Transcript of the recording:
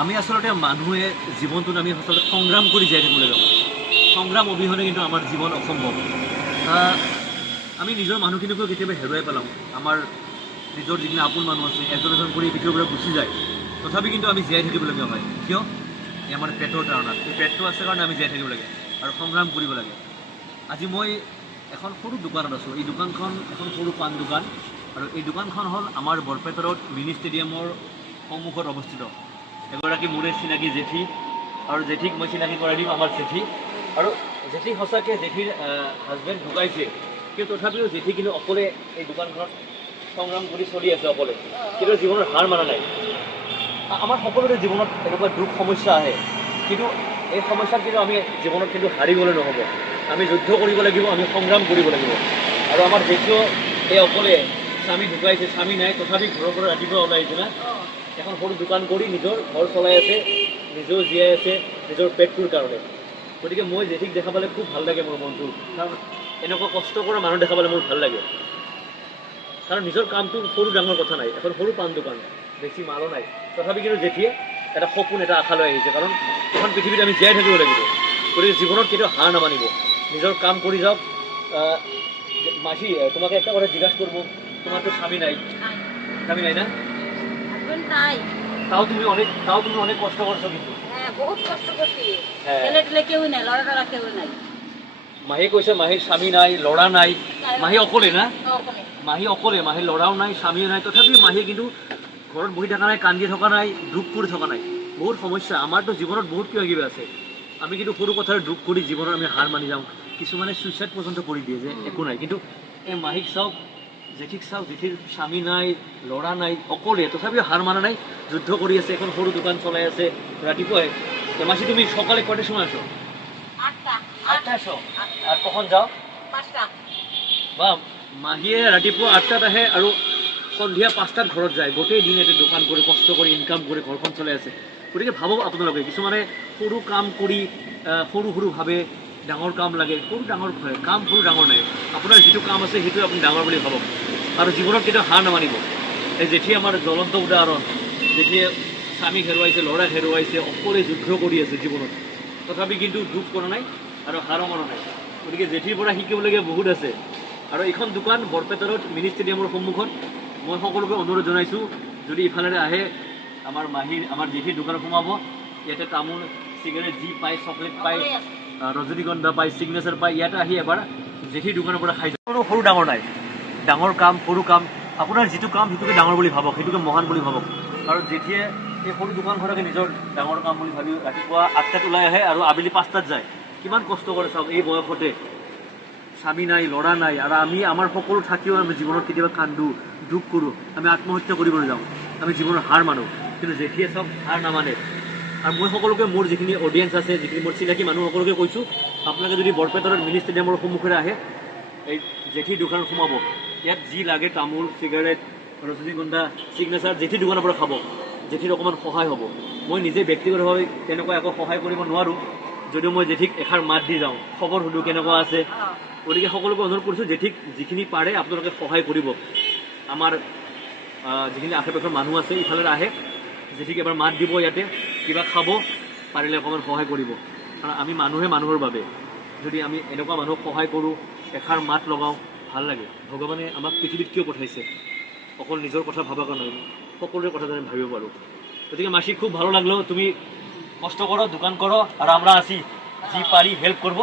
আমি আসলে মানুহে জীৱনটোত আমি আচলতে সংগ্ৰাম কৰি জীয়াই থাকিব লাগিব। সংগ্ৰাম অবিহনে কিন্তু আমাৰ জীৱন অসম্ভৱ। আমি নিজৰ মানুহখিনিকো কেতিয়াবা হেৰুৱাই পেলাওঁ। আমাৰ নিজৰ যিখিনি আপোন মানুহ আছে এজন এজন কৰি পৃথিৱীৰ পৰা গুচি যায়, তথাপি কিন্তু আমি জীয়াই থাকিবলগীয়া হয়। কিয়? এই আমাৰ পেটৰ কাৰণত। এই পেটটো আছে কাৰণে আমি জীয়াই থাকিব লাগে আৰু সংগ্ৰাম কৰিব লাগে। আজি মই এখন সৰু দোকানত আছোঁ। এই দোকানখন এখন সৰু পাণ দোকান, আৰু এই দোকানখন হ'ল আমাৰ বৰপেটাৰত মিনি ষ্টেডিয়ামৰ সন্মুখত অৱস্থিত। এগৰাকী মোৰে চিনাকি জেঠী, আৰু জেঠীক মই চিনাকি কৰাই দিম আমাৰ জেঠী। আৰু জেঠী সঁচাকৈ জেঠীৰ হাজবেণ্ড ঢুকাইছে, কিন্তু তথাপিও জেঠী কিন্তু অকলে এই দোকানখনত সংগ্ৰাম কৰি চলি আছে অকলে, কিন্তু জীৱনত হাৰ মানা নাই। আমাৰ সকলোৰে জীৱনত এনেকুৱা দুখ সমস্যা আহে, কিন্তু এই সমস্যাত কিন্তু আমি জীৱনত কিন্তু হাৰিবলৈ নহ'ব। আমি যুদ্ধ কৰিব লাগিব, আমি সংগ্ৰাম কৰিব লাগিব। আৰু আমাৰ জেঠীও এই অকলে, স্বামী ঢুকাইছে, স্বামী নাই, তথাপি ঘৰৰ পৰা ৰাতিপুৱা ওলাই আহিছে না, এখন সৰু দোকান কৰি নিজৰ ঘৰ চলাই আছে, নিজেও জীয়াই আছে নিজৰ পেটটোৰ কাৰণে। গতিকে মই জেঠীক দেখা পালে খুব ভাল লাগে মোৰ মনটো, কাৰণ এনেকুৱা কষ্ট কৰা মানুহ দেখা পালে মোৰ ভাল লাগে। কাৰণ নিজৰ কামটো সৰু ডাঙৰ কথা নাই, এখন সৰু পাণ দোকান, বেছি মালো নাই, তথাপি কিন্তু জেঠীয়ে এটা সপোন, এটা আশা লৈ আহিছে। কাৰণ এখন পৃথিৱীত আমি জীয়াই থাকিব লাগিব, গতিকে জীৱনত কেতিয়াও হাৰ নামানিব, নিজৰ কাম কৰি যাওক। মাসি, তোমাকে একটা কথা জিজ্ঞাসা করবো, তোমার তো স্বামী নাই, স্বামী নাই না? তাও তুমি অনেক কষ্ট করছো কিন্তু। হ্যাঁ, বহুত কষ্ট করছি। ছেলে টেলে কেউ নাই, লড়া কেউ নাই। মাহী কৈছে মাহীৰ স্বামী নাই, ল'ৰা নাই, মাহী অকলে না? অকলে। মাহী অকলে, মাহীৰ ল'ৰাও নাই, স্বামীও নাই, তথাপিও মাহীয়ে কিন্তু ঘৰত বহি থকা নাই, কান্দি থকা নাই, দুখ কৰি থকা নাই। বহুত সমস্যা, আমাৰতো জীৱনত বহুত কিবা কিবি আছে। আমি কিন্তু সৰু কথাৰে দুখ কৰি জীৱনত আমি হাৰ মানি যাওঁ। কিছুমানে ছুইচাইড পৰ্যন্ত কৰি দিয়ে যে একো নাই, কিন্তু এই মাহীক চাওক, জেঠিক চাওক, জেঠিৰ স্বামী নাই, ল'ৰা নাই, অকলে, তথাপিও হাৰ মানা নাই, যুদ্ধ কৰি আছে, এখন সৰু দোকান চলাই আছে। ৰাতিপুৱাই মাসি, তুমি সকালে কয়টাৰ সময় আসো? 8টায় আসো। আৰ কখন যাও? 5টা। বা মাহীয়ে ৰাতিপুৱা 8টাত আহে আৰু সন্ধিয়া 5টাত ঘৰত যায়। গোটেই দিন এটা দোকান কৰি কষ্ট কৰি ইনকাম কৰি ঘৰখন চলাই আছে। গতিকে ভাবক আপোনালোকে, কিছুমানে সৰু কাম কৰি সৰুভাৱে ডাঙৰ কাম লাগে। সৰু ডাঙৰ কাম সৰু ডাঙৰ নাই, আপোনাৰ যিটো কাম আছে সেইটো আপুনি ডাঙৰ বুলি ভাবক, আৰু জীৱনত কেতিয়াও হাৰ নামানিব। এই জেঠী আমাৰ জ্বলন্ত উদাহৰণ। জেঠিয়ে স্বামী হেৰুৱাইছে, ল'ৰা হেৰুৱাইছে, অকলে যুদ্ধ কৰি আছে জীৱনত, তথাপি কিন্তু দুখ কৰা নাই আৰু হাৰ মনা নাই। গতিকে জেঠিৰ পৰা শিকিবলগীয়া বহুত আছে। আৰু এইখন দোকান বৰপেটাৰত মিনি ষ্টেডিয়ামৰ সন্মুখত। মই সকলোকে অনুৰোধ জনাইছোঁ, যদি ইফালেৰে আহে আমাৰ জেঠিৰ দোকানত সোমাব। ইয়াতে তামোল, চিগাৰেট যি পায়, চকলেট পায়, ৰজনীগন্ধা পায়, ছিগনেচাৰ পায়। ইয়াতে আহি এবাৰ জেঠিৰ দোকানৰ পৰা খাই যায়। কোনো সৰু ডাঙৰ নাই, ডাঙৰ কাম সৰু কাম, আপোনাৰ যিটো কাম সেইটোকে ডাঙৰ বুলি ভাবক, সেইটোকে মহান বুলি ভাবক। আৰু জেঠিয়ে এই সৰু দোকানখনকে নিজৰ ডাঙৰ কাম বুলি ভাবি ৰাতিপুৱা 8টাত ওলাই আহে আৰু আবেলি 5টাত যায়। কিমান কষ্ট কৰে চাওক এই বয়সতে। স্বামী নাই, ল'ৰা নাই, আৰু আমাৰ সকলো থাকিও আমি জীৱনত কেতিয়াবা কান্দোঁ, দুখ কৰোঁ, আমি আত্মহত্যা কৰিবলৈ যাওঁ, আমি জীৱনত হাৰ মানো। কিন্তু জেঠিয়ে চব হাৰ নামানে। আৰু মই সকলোকে, মোৰ যিখিনি অডিয়েঞ্চ আছে, যিখিনি মোৰ চিনাকি মানুহ, সকলোকে কৈছোঁ, আপোনালোকে যদি বৰপেটাৰৰ মিনি ষ্টেডিয়ামৰ সন্মুখেৰে আহে, এই জেঠিৰ দোকানত সোমাব। ইয়াত যি লাগে তামোল, চিগাৰেট, ৰজনীগন্ধা, ছিগনেচাৰ, জেঠিৰ দোকানৰ পৰা খাব। জেঠিৰ অকণমান সহায় হ'ব। মই নিজে ব্যক্তিগতভাৱে তেনেকুৱা একো সহায় কৰিব নোৱাৰোঁ, যদিও মই জেঠিক এষাৰ মাত দি যাওঁ, খবৰ সুধোঁ কেনেকুৱা আছে। গতিকে সকলোকে অনুৰোধ কৰিছোঁ, জেঠিক যিখিনি পাৰে আপোনালোকে সহায় কৰিব। আমাৰ যিখিনি আশে পাশৰ মানুহ আছে ইফালে আহে, জেঠিক এবাৰ মাত দিব, ইয়াতে কিবা খাব, পাৰিলে অকণমান সহায় কৰিব। কাৰণ আমি মানুহে মানুহৰ বাবে, যদি আমি এনেকুৱা মানুহক সহায় কৰোঁ, এষাৰ মাত লগাওঁ, ভাল লাগে। ভগৱানে আমাক পৃথিৱীত কিয় পঠাইছে? অকল নিজৰ কথা ভাবা কাৰণে, সকলোৰে কথা যেন ভাবিব পাৰোঁ। গতিকে মাসি, খুব ভালো লাগলো, তুমি কষ্ট কৰো, দোকান কৰো, আৰ আমৰা আসি, যে পাৰি হেল্প কৰবো।